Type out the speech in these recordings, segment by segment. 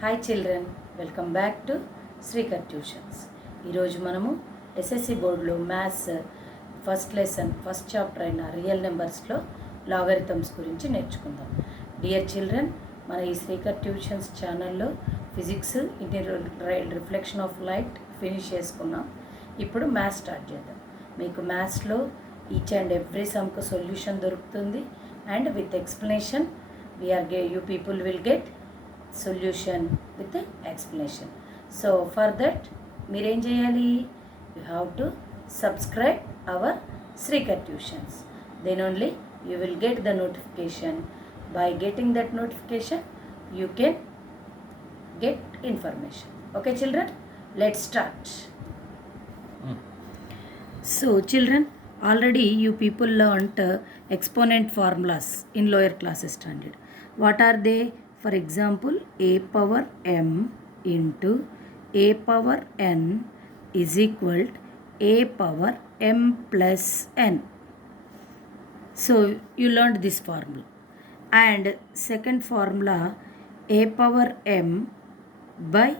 Hi children, welcome back to Srikar ట్యూషన్స్. ఈరోజు మనము ఎస్ఎస్సి బోర్డులో maths first lesson first chapter అయిన రియల్ నెంబర్స్లో లాగరిథమ్స్ గురించి నేర్చుకుందాం. డియర్ చిల్డ్రన్, మన ఈ శ్రీకర్ ట్యూషన్స్ ఛానల్లో physics, interior reflection of light finish చేసుకున్నాం. ఇప్పుడు మ్యాథ్స్ స్టార్ట్ చేద్దాం. మీకు మ్యాథ్స్లో ఈచ్ అండ్ ఎవ్రీ సమ్కు సొల్యూషన్ దొరుకుతుంది and with explanation you people will get solution with the explanation. So for that మీరేం చేయాలి? You have to subscribe our Srikar Tuitions. Then only you will get the notification. By getting that notification, you can get information. Okay children, let's start. So children, already you people learnt exponent formulas in lower classes standard. What are they? For example, a power m into a power n is equal to a power m plus n. So you learned this formula. And second formula, a power m by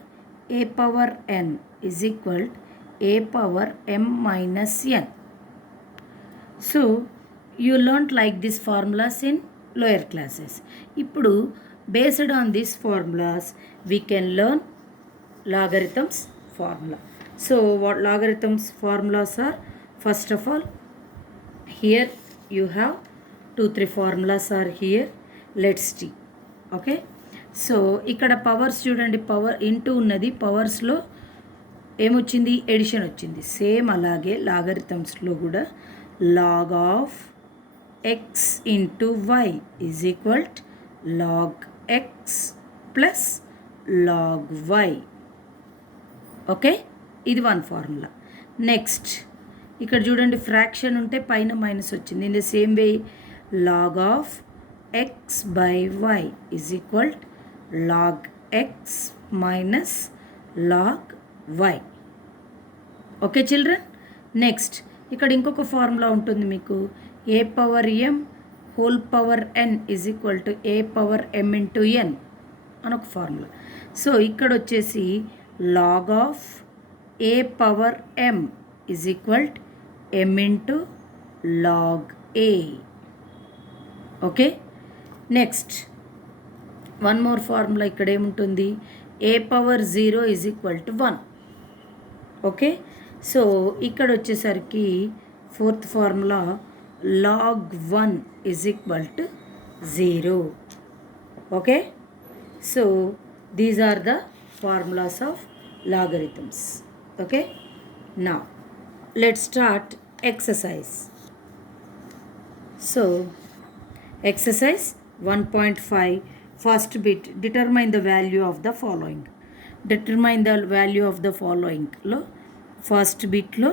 a power n is equal to a power m minus n. So you learnt like these formulas in lower classes. Ippudu based on these formulas we can learn logarithms formula. So what logarithms formulas are? First of all, here you have 2-3 formulas are here. Let's see. Okay, so ikkada powers chudandi, power into unnadi, powers lo ఏమొచ్చింది? ఎడిషన్ వచ్చింది. సేమ్ అలాగే లాగరిథమ్స్లో కూడా log of x into y is equal to log x plus log y. Okay, ఇది one formula. Next ఇక్కడ చూడండి, ఫ్రాక్షన్ ఉంటే పైన మైనస్ వచ్చింది. In the same way log of x by y is equal to log x minus log y. Okay children, next ఇక్కడ ఇంకొక formula ఉంటుంది మీకు, a power m whole power n is equal to a power m into n అని ఒక formula. So ఇక్కడ వచ్చేసి log of a power m is equal to m into log a. Okay, next one more formula ఇక్కడ ఏముంటుంది, a power 0 is equal to 1. Okay, so ఇక్కడ వచ్చేసరికి fourth formula log 1 is equal to 0. Okay, so these are the formulas of logarithms. Okay, now let's start exercise. So exercise 1.5, first bit, determine the value of the following. Determine the value of the following lo first bit lo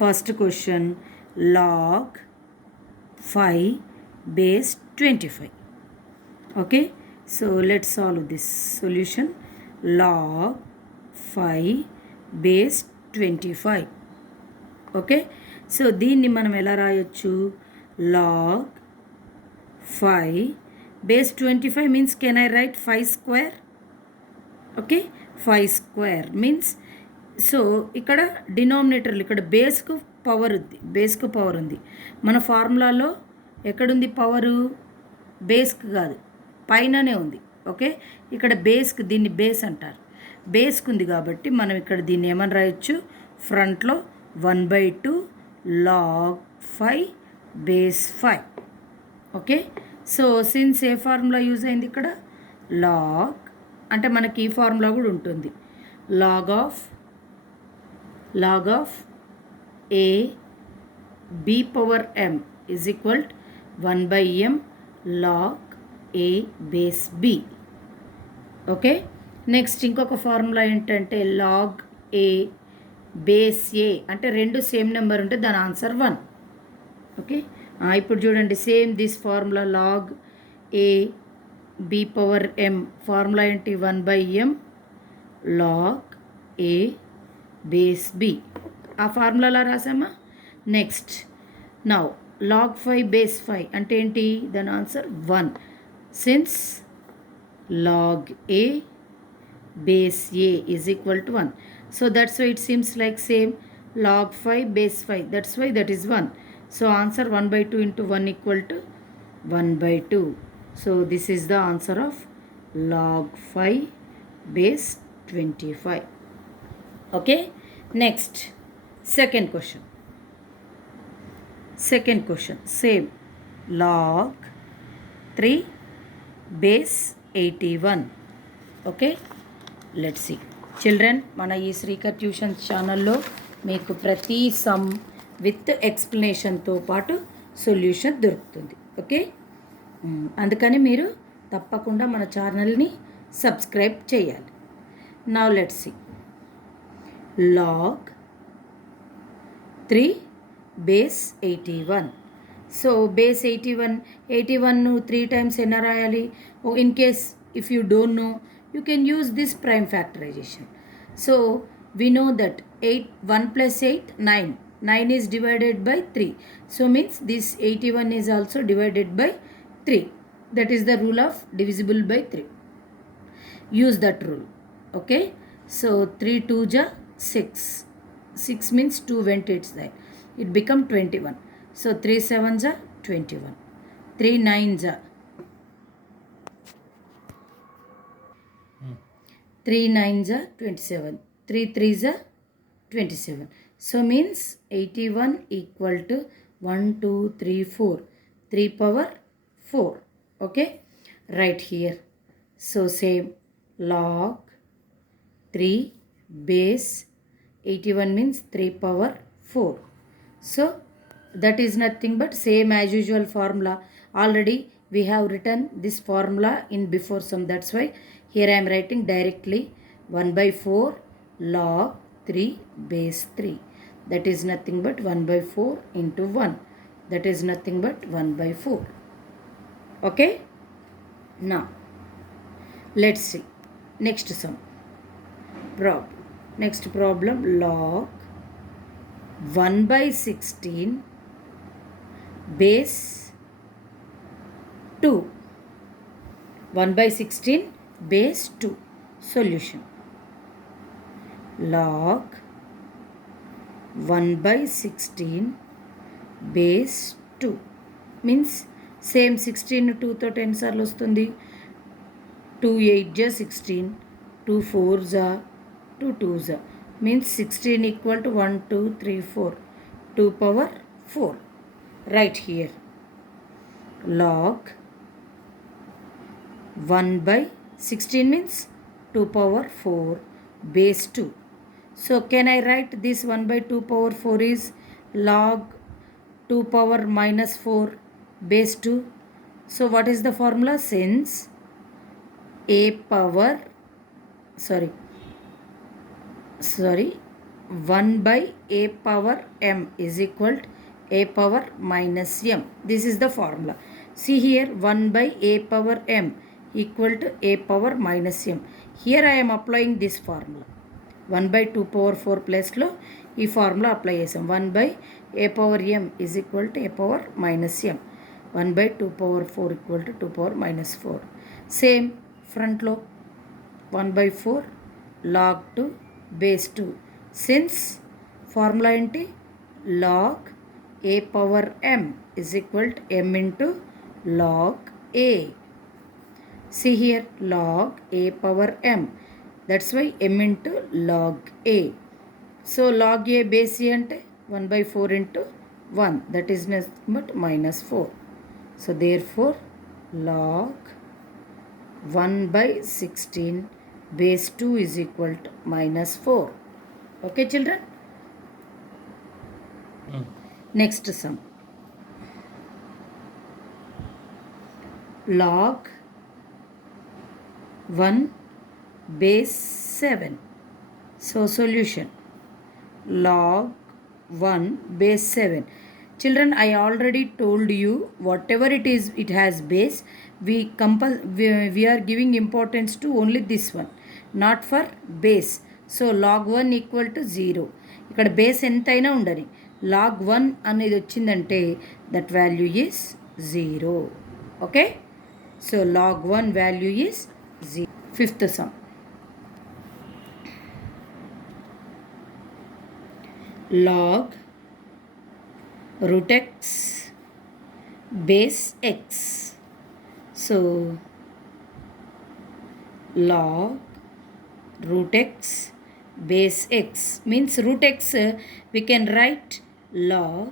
first question, log 5 base 25. Okay, so let's solve this solution. Log 5 base 25. Okay, so దీన్ని మనం ఎలా రాయొచ్చు, log 5 base 25 means can I write 5 square? Okay, 5 square means, so ఇక్కడ డినామినేటర్లు, ఇక్కడ బేస్కు పవర్ ఉంది, బేస్కు పవర్ ఉంది. మన ఫార్ములాలో ఎక్కడుంది పవరు? బేస్కి కాదు, పైననే ఉంది. ఓకే, ఇక్కడ బేస్కి, దీన్ని బేస్ అంటారు, బేస్కి ఉంది కాబట్టి మనం ఇక్కడ దీన్ని ఏమని రాయొచ్చు, ఫ్రంట్లో 1/2 log 5 base 5. Okay, so since a formula use అయింది ఇక్కడ, లాగ్ అంటే మనకి ఈ ఫార్ములా కూడా ఉంటుంది, log of a b power m is equal to 1/m log a base b. Okay, next ఇంకొక ఫార్ములా ఏంటంటే log a base a, అంటే రెండు సేమ్ నెంబర్ ఉంటే దాని ఆన్సర్ 1. ఓకే, ఇప్పుడు చూడండి, same this formula log a b power m, formula ఏంటి, 1/m log a base b. ఆ ఫార్ములాలా రాసామా. నెక్స్ట్ నౌ log 5 base 5 అంటే ఏంటి, దాని ఆన్సర్ 1. Since log a base a is equal to 1. So that's why it seems like same log 5 base 5. That's why that is 1. So answer 1 by 2 into 1 equal to 1 by 2. So this is the answer of log 5 base 25. Okay. Next, second question. Second question, same log 3 base 81. Okay, let's see. Children, మన ఈ శ్రీకర్ ట్యూషన్స్ ఛానల్లో మీకు ప్రతి some with ఎక్స్ప్లెనేషన్తో పాటు సొల్యూషన్ దొరుకుతుంది. ఓకే, అందుకని మీరు తప్పకుండా మన ఛానల్ని సబ్స్క్రైబ్ చేయాలి. Now let's see. Log 3 base 81. So base 81 3 times ఎన్న రాయాలి? In case if you don't know, you can use this prime factorization. So we know that 1 plus 8 9. 9 is divided by 3. So means this 81 is also divided by 3. That is the rule of divisible by 3. Use that rule. Okay. So 3 2 ja 6. 6 means 2 went it's there. It become 21. So 3 7 ja 21. 3 9 ja 3 9 ja 27. 3 3 ja 27. So means 81 equal to 1 2 3 4. 3 power 4. Okay. Right here. So same log 3 base 81 means 3 power 4. So that is nothing but same as usual formula. Already we have written this formula in before sum. That's why here I am writing directly 1 by 4 log 3 base 3. That is nothing but 1 by 4 into 1. That is nothing but 1 by 4. Okay. Now let's see next sum. Next problem, log 1 by 16 base 2. 1 by 16 base 2. Solution. Log 1 by 16 base 2 means same 16 2 తో 10 సార్లు వస్తుంది. 2 8 ja 16, 2 4 ja 2 2 ja means 16 equal to 1 2 3 4. 2 power 4. Right here log 1 by 16 means 2 power 4 base 2. So can I write this 1 by 2 power 4 is log 2 power minus 4 base 2. So what is the formula? Since a power 1 by a power m is equal to a power minus m. This is the formula. See here 1 by a power m equal to a power minus m. Here I am applying this formula. 1 by 2 power 4 place లో ఈ formula apply చేసాం. 1 by a power m is equal to a power minus m. 1 by 2 power 4 equal to 2 power minus 4. సేమ్ ఫ్రంట్లో 1 by 4 log 2 base 2. Since formula ఏంటి? log a power m is equal to m into log a. See here log a power m. That's why m into log a. So log a base a ante 1 by 4 into 1. That is nothing but minus 4. So therefore log 1 by 16 base 2 is equal to minus 4. Okay children? Next sum. Log 1 base 7. So solution log 1 base 7. Children, I already told you whatever it is, it has base. We are giving importance to only this one, not for base. So log 1 equal to 0. ఇక్కడ బేస్ ఎంతైనా ఉండని log 1 అనేది వచ్చిందంటే that value is 0. Okay. So log 1 value is 0. Fifth sum. log root x base x. So log root x base x means root x we can write log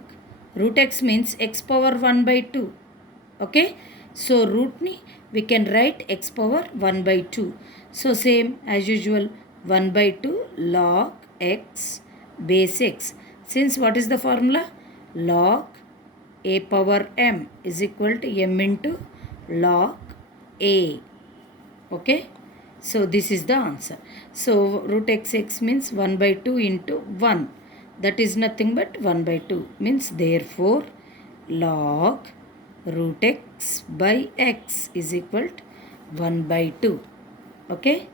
root x means x power 1 by 2. Okay, so root ni we can write x power 1 by 2. So same as usual 1 by 2 log x base x. Since what is the formula? Log a power m is equal to m into log a. Okay, so this is the answer. So root x means 1 by 2 into 1. That is nothing but 1 by 2. Means therefore log root x by x is equal to 1 by 2. Okay.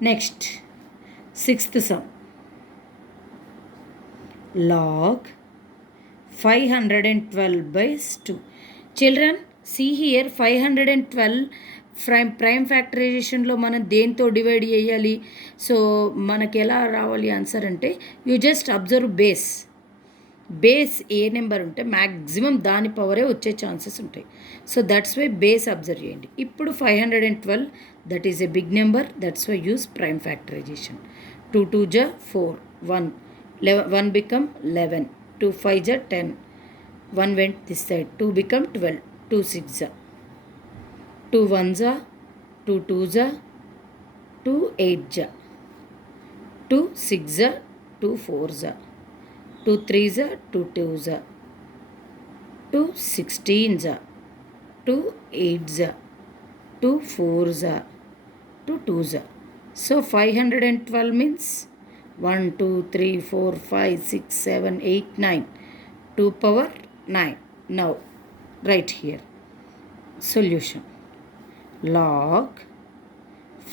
Next, sixth sum. Log 512 by 2. Children, see here 512 ప్రైమ్ ఫ్యాక్టరైజేషన్లో మనం దేంతో డివైడ్ చేయాలి. సో మనకి ఎలా రావాలి answer అంటే you just observe base a number ఉంటే maximum దాని పవరే వచ్చే ఛాన్సెస్ ఉంటాయి. So that's why base observe చేయండి. ఇప్పుడు 512 that is a big number, that's why use prime factorization. 2 2 జా 4 1 1 become 11, 2 5 ja 10, 1 went this side, 2 become 12, 2 6 ja, 2 1 ja, 2 2 ja, 2 8 ja, 2 6 ja, 2 4 ja, 2 3 ja, 2 2 ja, 2 16 ja, 2 8 ja, 2 4 ja, 2 2 ja. So 512 means 1 2 3 4 5 6 7 8 9, 2 power 9. Now right here solution. Log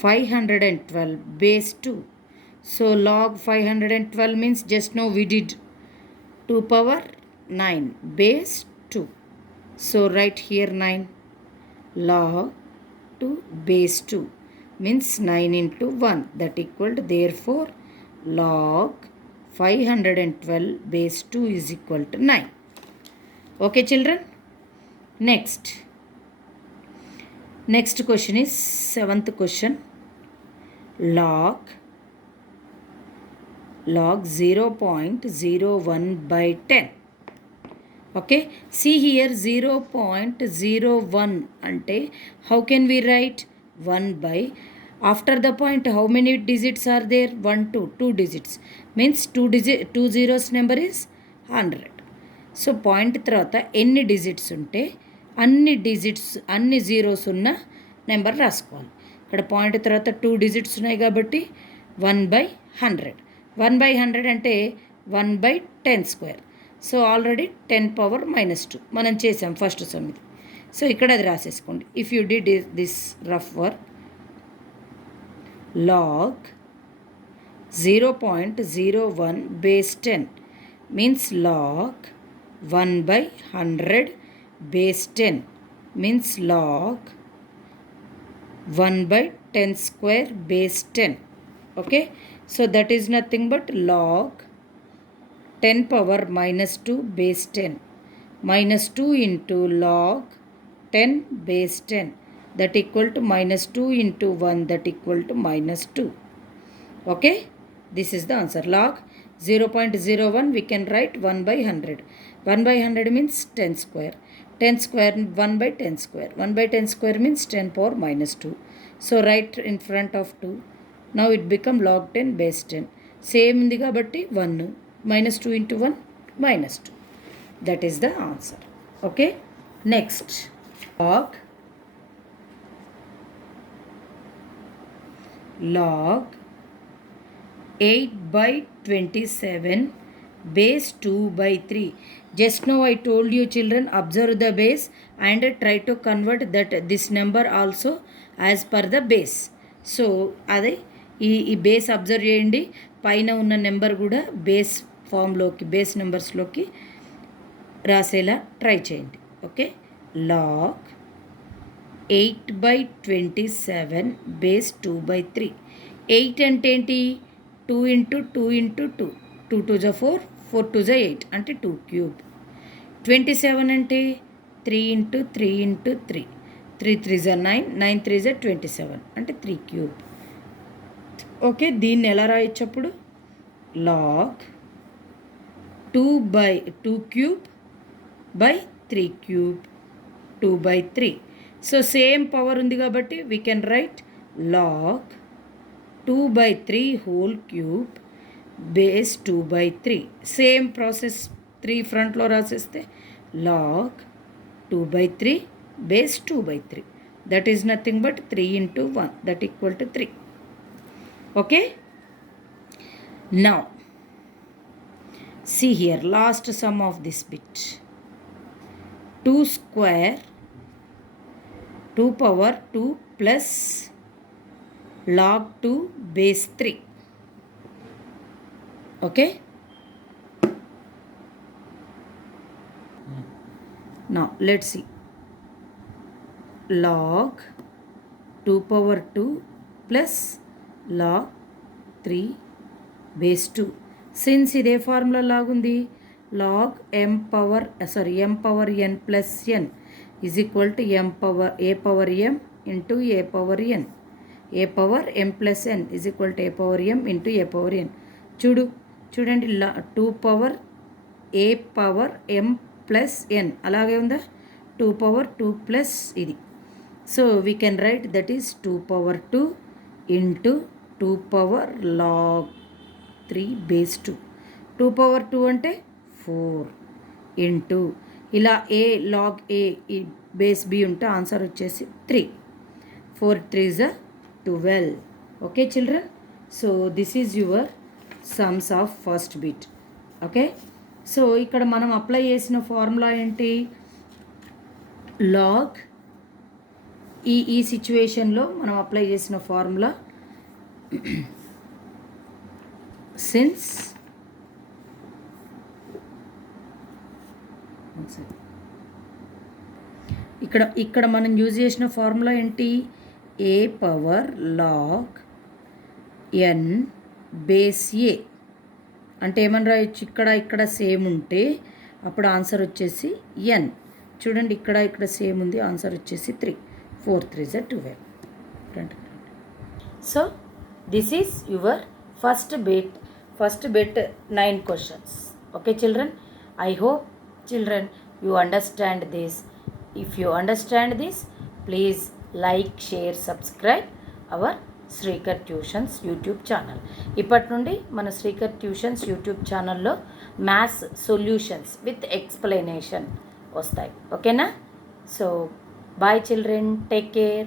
512 base 2. So log 512 means just now we did 2 power 9 base 2. So write here 9. Log 2 base 2 means 9 into 1, that equal to, therefore log 512 base 2 is equal to 9. Okay children. Next question is 7th question. Log 0.01 by 10. Okay, see here 0.01 ante how can we write 1 by, after the point how many digits are there? 1 2 digits means 2 zeros number is 100. So point తర్వాత ఎన్ని డిజిట్స్ ఉంటే అన్ని జీరోస్ ఉన్న నెంబర్ రాసుకోవాలి. ఇక్కడ పాయింట్ తర్వాత 2 డిజిట్స్ ఉన్నాయి కాబట్టి 1/100. 1/100 అంటే 1/10 స్క్వేర్. సో ఆల్రెడీ 10 power -2 మనం చేసాం ఫస్ట్ సమ్ ఇది. సో ఇక్కడ అది రాసేసుకోండి. If you did this rough work, log 0.01 base 10 means log 1/100 base 10 means log 1/10 square base 10. Okay, so that is nothing but log 10 power -2 base 10 -2 into log 10 base 10, that equal to -2 into 1, that equal to -2. Okay, this is the answer. Log 0.01 we can write 1/100. 1/100 means 10 square. 10 square 1/10 square. 1/10 square means 10 power -2. So right in front of 2. Now it become log 10 base 10. Same ఉంది కాబట్టి 1 -2 into 1 -2. That is the answer. Okay, next log 8/27 base 2/3. Just now I told you children, observe the base and try to convert that this number also as per the base. So అదే ఈ base observe చేయండి, పైన ఉన్న నెంబర్ కూడా బేస్ ఫామ్లోకి బేస్ నెంబర్స్లోకి రాసేలా ట్రై చేయండి. ఓకే, log 8/27 base 2/3. 8 అంటే ఏంటి? 2 into 2 into 2. 2 2 4, 4 2 8 అంటే 2 క్యూబ్. 27 అంటే 3 ఇంటూ 3 ఇంటూ 3, 3 3 9, 9 3 27 అంటే 3 క్యూబ్. ఓకే, దీన్ని ఎలా రాయొచ్చు అప్పుడు? Log 2 cube by 3 cube 2/3. So same power ఉంది కాబట్టి we can write log 2/3 whole cube base 2/3. Same process 3 ఫ్రంట్లో రాసేస్తే log 2/3 base 2/3. That is nothing but 3 into 1 that equal to 3. Okay, now see here, last sum of this bit. 2 square 2 power 2 plus log 2 base 3. Okay, now let's see. Log 2 power 2 plus log 3 base 2. Since ఇదే ఫార్ములా లాగుంది, log m power n plus n is equal to a power m into a power n. a power m plus n is equal to a power m into a power n. చూడండి 2 power a power m plus n అలాగే ఉందా? 2 power 2 plus ఇది. So we can right that is 2 power 2 into 2 power log 3 base 2. 2 power 2 అంటే 4 ఇంటూ ఇలా a log a base b ఉంటే ఆన్సర్ వచ్చేసి 3. 4 3s 12. Okay children, so this is your sums of first bit. Okay, so ఇక్కడ మనం అప్లై చేసిన ఫార్ములా ఏంటి? లాగ్ ఈ సిచ్యువేషన్లో మనం అప్లై చేసిన ఫార్ములా సిన్స్ ఇక్కడ మనం యూజ్ చేసిన ఫార్ములా ఏంటి? ఏ పవర్ లాగ్ ఎన్ బేస్ ఏ అంటే ఏమని రాయొచ్చు? ఇక్కడ సేమ్ ఉంటే అప్పుడు ఆన్సర్ వచ్చేసి ఎన్. చూడండి, ఇక్కడ సేమ్ ఉంది, ఆన్సర్ వచ్చేసి 3. 4 3s 12. So this is your first bit 9 questions. Okay children, I hope children you understand this. If you understand this, please like, share, subscribe our Srikar tuitions YouTube channel. ఇప్పటి నుండి మన శ్రీకర్ ట్యూషన్స్ యూట్యూబ్ ఛానల్లో మ్యాథ్స్ సొల్యూషన్స్ విత్ ఎక్స్ప్లెనేషన్ వస్తాయి. ఓకేనా? So bye children, take care.